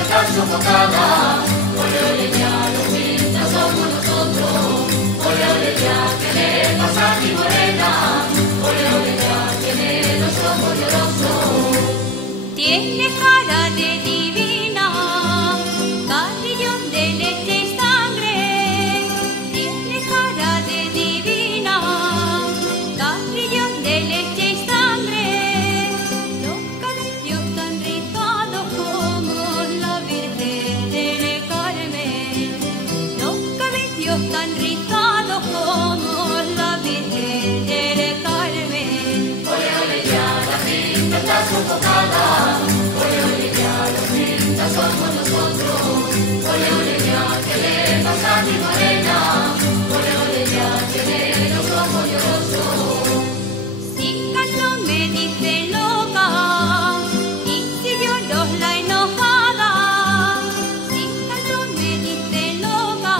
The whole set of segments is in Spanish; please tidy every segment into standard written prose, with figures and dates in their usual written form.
está sofocada. Ole, ole, ya, los pintas somos nosotros. Ole, ole, ya, ¿qué le pasa a mi morena? Ole, ole, ya, tiene los ojos llorosos. Tiene cara de divina, carrillón de leche y sangre. Tiene cara de divina, carrillón de leche y sangre. Los cabellos tan rizados como la Virgen del Carmen. Los cabellos tan rizados como la Virgen del Carmen. Ole, ole, ya, la pinta está sofocada. Ole, ole, ya, los pintas somos nosotros. Ole, ole, ya, ¿qué le pasa a mi morena? Ole, ole, ya, tiene los ojos llorosos. Si canto me dice loca, y si lloro la enojada. Si canto me dice loca,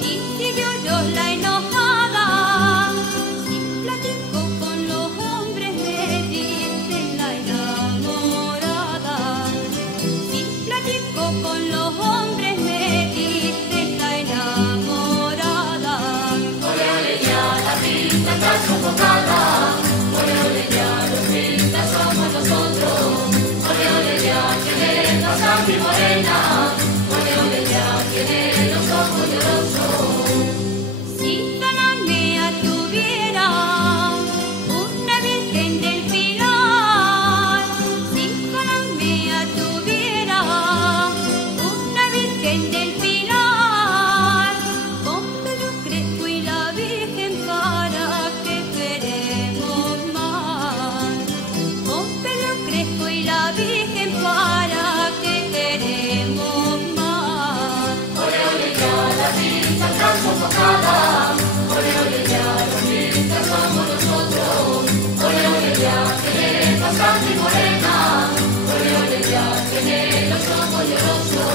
y si lloro la enojada. Si platico con los hombres me dicen la enamorada. Si platico con los hombres me dicen la enamorada. Ole, ole, ya, la pinta está sofocada. Ole, ole, ya, los pintas somos nosotros. Ole, ole, ya, ¿qué le pasa a mi morena? Ole, ole, ya, tiene los ojos llorosos. Si Zanamea tuviera una virgen del Pilar, si Zanamea tuviera una virgen del Pilar, con Pedro Crespo y la Virgen para que queremos más. Con Pedro Crespo y la Virgen para que queremos más. Ole, ole, ya, la pinta está sofocada. Ole, ole, ya, los pintas somos nosotros. Ole, ole, ya, ¿qué le pasa a mi morena? Ole, ole, ya, tiene los ojos llorosos.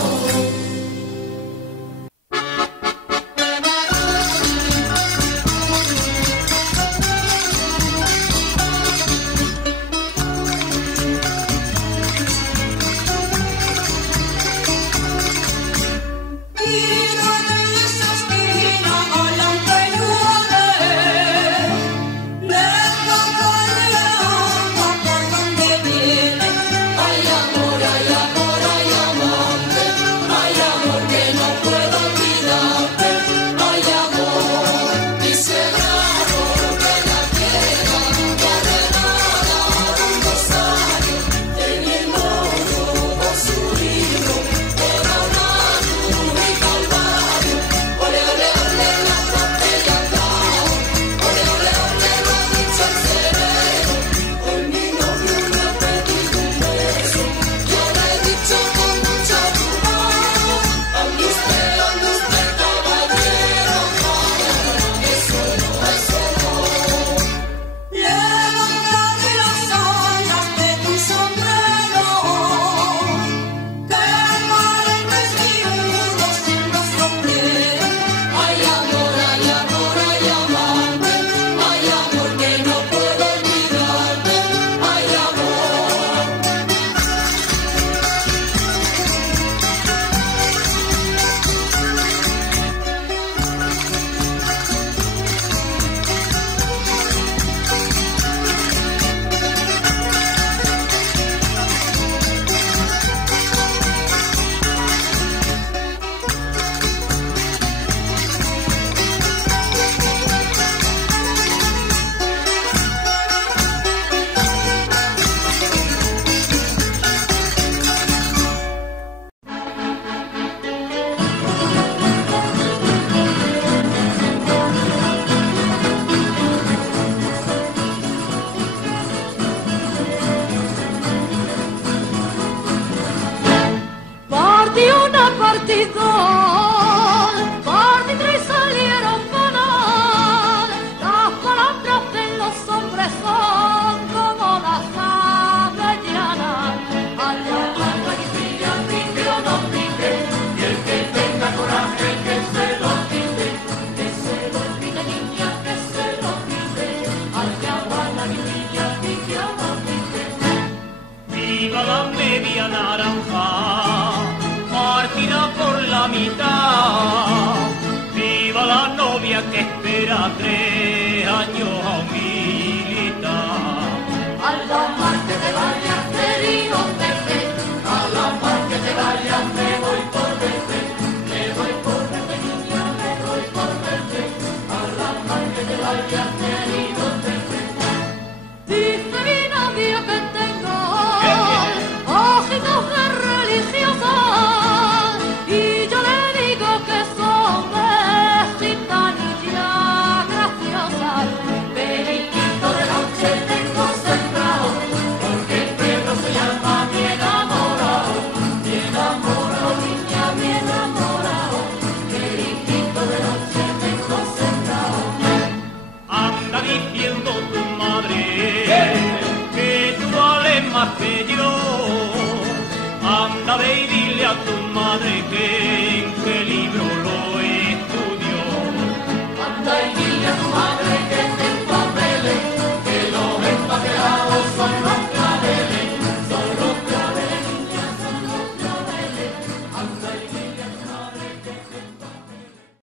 Por mi tres salieron volar, las palabras de los hombres son como las avellanas. Allá va la guisilla, pique o no pique, y el que tenga coraje que se lo quite, niña, que se lo quite. Allá va la guisilla, pique o no pique. Viva la media naranja. mitad. Viva la novia que espera 3 años a un militar. A la mar que te vayas, querido Pepe, a la mar que te vayas, me voy por verte, me voy por verte, niña, me voy por verte, a la mar que te vayas, querido Pepe. Dice mi novio que tengo ojitos de religiosa y yo le digo que son de gitanilla graciosa. Periquito de noche tengo sembrado, porque el perro se llama bien enamorado, niña, bien enamorado. Periquito de noche tengo sembrado. Anda diciendo tu madre que tú vales más que yo. Anda ve y dile a tu madre que